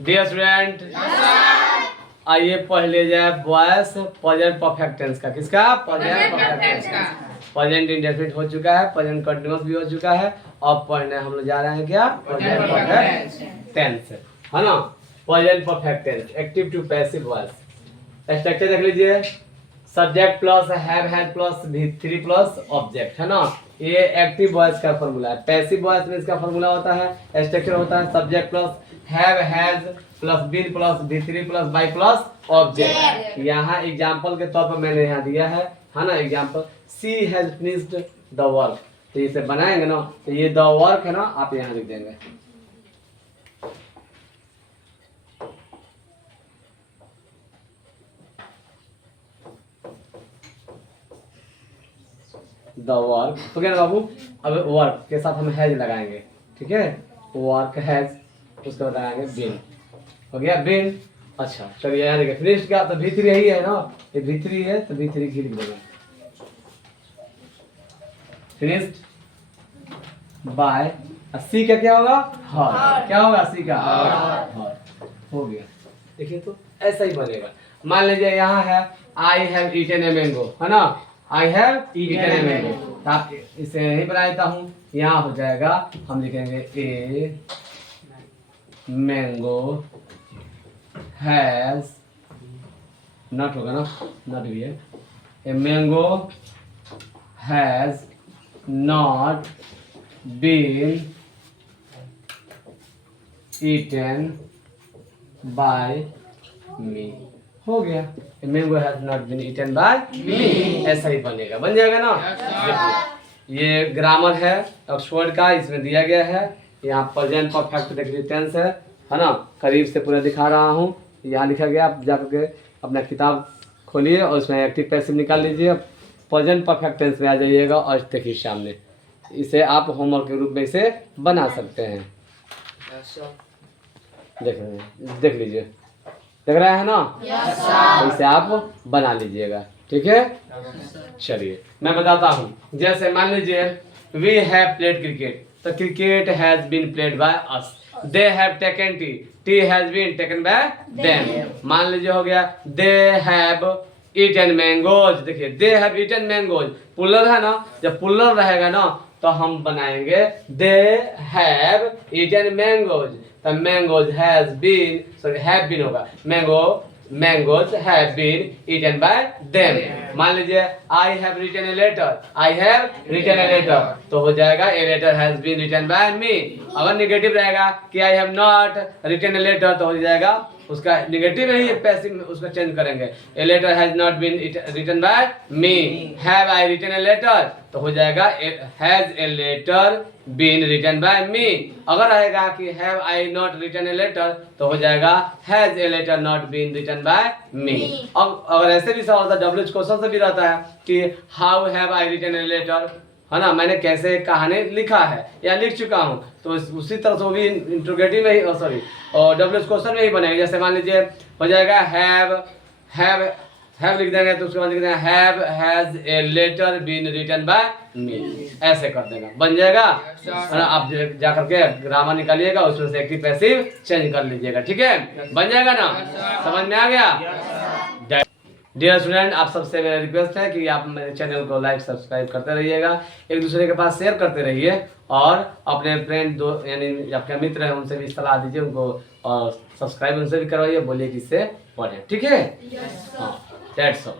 Dear student, आइए पहले जाए वॉइस प्रेजेंट परफेक्ट टेंस का। किसका? प्रेजेंट परफेक्ट टेंस का। प्रेजेंट इंडेफिनिट हो चुका है, प्रेजेंट कंटीन्यूअस भी हो चुका है। अब पढ़ने हम लोग जा रहे हैं क्या? प्रेजेंट परफेक्ट टेंस, है ना। Present perfect tense, active to passive voice. Structure देख लीजिए। Subject plus have has plus V3 plus object, है ना। ये एक्टिव वॉइस का फॉर्मूला है। पैसिव वॉइस में इसका फॉर्मूला होता है, स्ट्रक्चर होता है subject plus have has plus been plus V3 plus by plus object. यहाँ एग्जांपल के तौर पर मैंने यहाँ दिया है ना। Example, she has finished the work. तो इसे बनाएंगे ना, तो ये द वर्क है ना, आप यहाँ लिख देंगे। द वर्क, तो क्या बाबू, अब वर्क के साथ हम हैज लगाएंगे, ठीक है। वर्क हैज, उसके बाद लगाएंगे बिन। हो गया बिन। अच्छा चलिए यहाँ देखिए, फिनिश्ड का तो V3 यही है ना, ये V3 है तो V3 की लिख देंगे। फिनिश्ड बाय, सी का क्या होगा? हर। क्या होगा सी का? हर। हो गया। देखिए तो ऐसा ही बनेगा। मान लीजिए यहाँ है I have eaten a mango, है ना। I have eaten a mango, आप इसे नहीं बना देता हूँ। यहाँ हो जाएगा, हम लिखेंगे ए मैंगो हैज, नॉट होगा ना, नॉट भी है। A mango has not been eaten by me. हो गया, mango has not been eaten by me. ऐसा ही बनेगा, बन जाएगा ना। देखिए ये ग्रामर है ऑक्सफोर्ड का, इसमें दिया गया है। यहाँ प्रेजेंट परफेक्ट देखिए टेंस है ना। करीब से पूरा दिखा रहा हूँ। यहाँ लिखा गया, आप जाकर के अपना किताब खोलिए और उसमें एक्टिव पैसिव निकाल लीजिए। प्रेजेंट परफेक्ट टेंस में आ जाइएगा और देखिए सामने, इसे आप होमवर्क के रूप में इसे बना सकते हैं। देख लीजिए, देख रहे हैं ना। इसे आप बना लीजिएगा, ठीक है। चलिए मैं बताता हूँ। जैसे मान लीजिए वी हैव प्लेड क्रिकेट, तो cricket has been played by us. They have taken tea, tea has been taken by them. मान लीजिए हो गया दे हैव ईटन मैंगोज। देखिए दे हैव ईटन मैंगोज, पुलर है ना। जब पुलर रहेगा ना तो हम बनाएंगे दे हैव ईटन मैंगोज। तो mangoes has been, sorry have been होगा, mangoes have been eaten by them. मान लीजिए I have written a letter, I have written a letter, तो हो जाएगा a letter has been written by me. अगर negative रहेगा कि I have not written a letter, तो हो जाएगा उसका निगेटिव है, ये पैसिव में उसका चेंज करेंगे। A letter has not been written by me. Have I written a letter, तो हो जाएगा has a letter been written by me. अगर रहेगा कि have I not written a letter, तो हो जाएगा has a letter not been written by me. अब अगर ऐसे भी सवाल होता है, डब्ल्यूएच क्वेश्चन से भी रहता है कि how have I written a letter, है ना, मैंने कैसे कहानी लिखा है या लिख चुका हूँ। तो उसी तरह से वो भी इंट्रोगेटिव में ही, सॉरी, और डब्ल्यूएच क्वेश्चन में ही बनेगा। जैसे मान लीजिए हो जाएगा हैव लिख देंगे, तो उसके बाद लिख देंगे have has a letter been written by me. ऐसे कर देगा, बन जाएगा। है ना। आप जाकर के ग्रामर निकालिएगा, उसमें से एक्टिव पैसिव चेंज कर लीजिएगा, ठीक है। बन जाएगा ना, समझ में आ गया। डियर स्टूडेंट, आप सबसे मेरा रिक्वेस्ट है कि आप मेरे चैनल को लाइक सब्सक्राइब करते रहिएगा, एक दूसरे के पास शेयर करते रहिए, और अपने फ्रेंड दो यानी आपके मित्र हैं उनसे भी सलाह दीजिए, उनको और सब्सक्राइब उनसे भी करवाइए, बोलिए कि इससे पढ़ें, ठीक है। हाँ, दैट्स ऑल।